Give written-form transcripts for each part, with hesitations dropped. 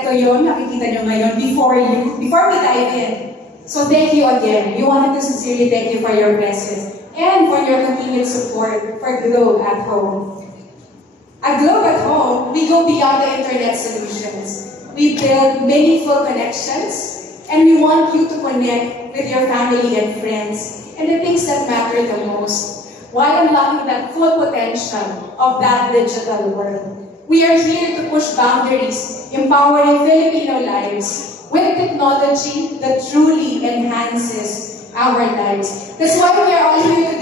Ito yun, nakikita nyo ngayon before we dive in. So thank you again. We wanted to sincerely thank you for your presence and for your continued support for Globe at Home. At Globe at Home, we go beyond the internet solutions. We build meaningful connections, and we want you to connect with your family and friends and the things that matter the most, while unlocking that full potential of that digital world. We are here to push boundaries, empowering Filipino lives with technology that truly enhances our lives. That's why we are all here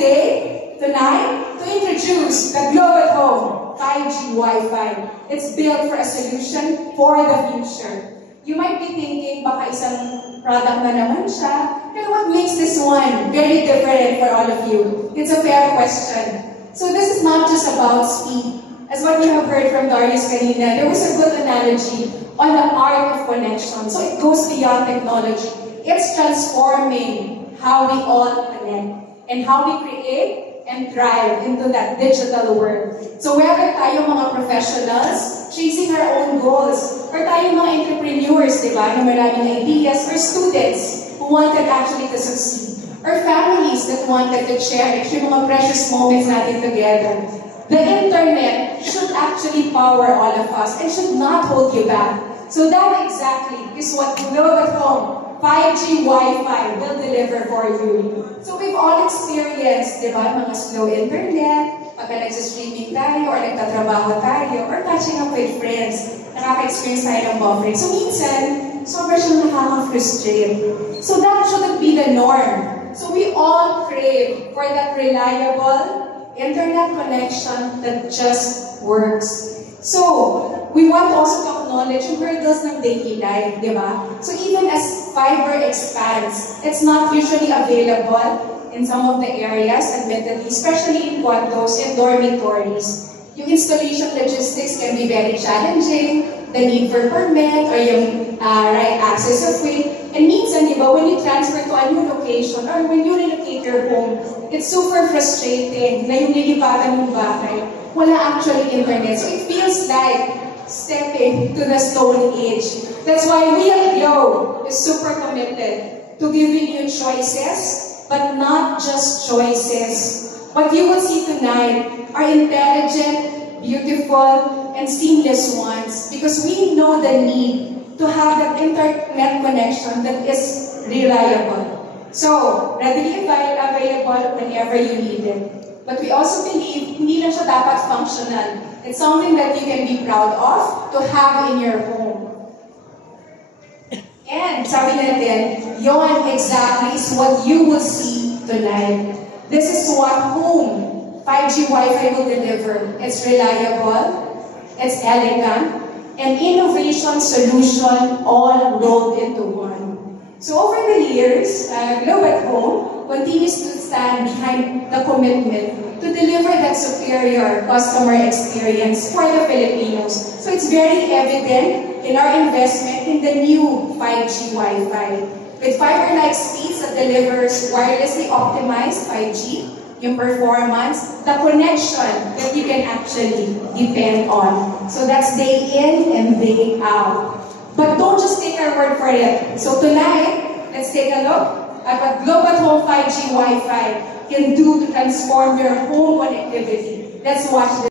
tonight, to introduce the Globe at Home 5G Wi-Fi. It's built for a solution for the future. You might be thinking, baka isang product na naman siya, pero what makes this one very different for all of you? It's a fair question. So this is not just about speed. As what you have heard from Darius kanina, there was a good analogy on the art of connection. So it goes beyond technology. It's transforming how we all connect and how we create and thrive into that digital world. So whether tayo mga professionals chasing our own goals, or tayo mga entrepreneurs, di ba, na maraming ideas, or students who wanted actually to succeed, or families that wanted to cherish yung mga precious moments natin together, the internet should actually power all of us and should not hold you back. So that exactly is what Globe at Home 5G Wi-Fi will deliver for you. So we've all experienced, di ba, mga slow internet, pagka nag-streaming tayo, or nagtatrabaho tayo, or catching up with friends, nakaka-experience tayo ng buffering. So minsan, sobrang siyang nakaka-frustrate. So that shouldn't be the norm. So we all crave for that reliable internet connection that just works. So, we want also to acknowledge yung hurdles ng daily life, di ba? So even as fiber expands, it's not usually available in some of the areas, admittedly, especially in condos and dormitories. Yung installation logistics can be very challenging, the need for permit, or yung right access of way. And minsan, di ba, when you transfer to a new location, or when you relocate your home, it's super frustrating na yung nilipatan mong bahay, wala actually internet. So it feels like stepping to the Stone Age. That's why we at Globe is super committed to giving you choices, but not just choices. What you will see tonight are intelligent, beautiful, and seamless ones, because we know the need to have that internet connection that is reliable. So, readily available whenever you need it. But we also believe, hindi lang siya dapat functional. It's something that you can be proud of to have in your home. And sabi natin, yon exactly is what you will see tonight. This is what Home 5G Wi-Fi will deliver. It's reliable, it's elegant, and innovation solution all rolled into one. So over the years, Globe at Home continues to stand behind the commitment to deliver that superior customer experience for the Filipinos. So it's very evident in our investment in the new 5G Wi-Fi. With fiber-like speeds that delivers wirelessly optimized 5G, yung performance, the connection that you can actually depend on. So that's day in and day out. But don't just take our word for it. So tonight, let's take a look at what Globe at Home 5G Wi-Fi can do to transform your home connectivity. Let's watch this.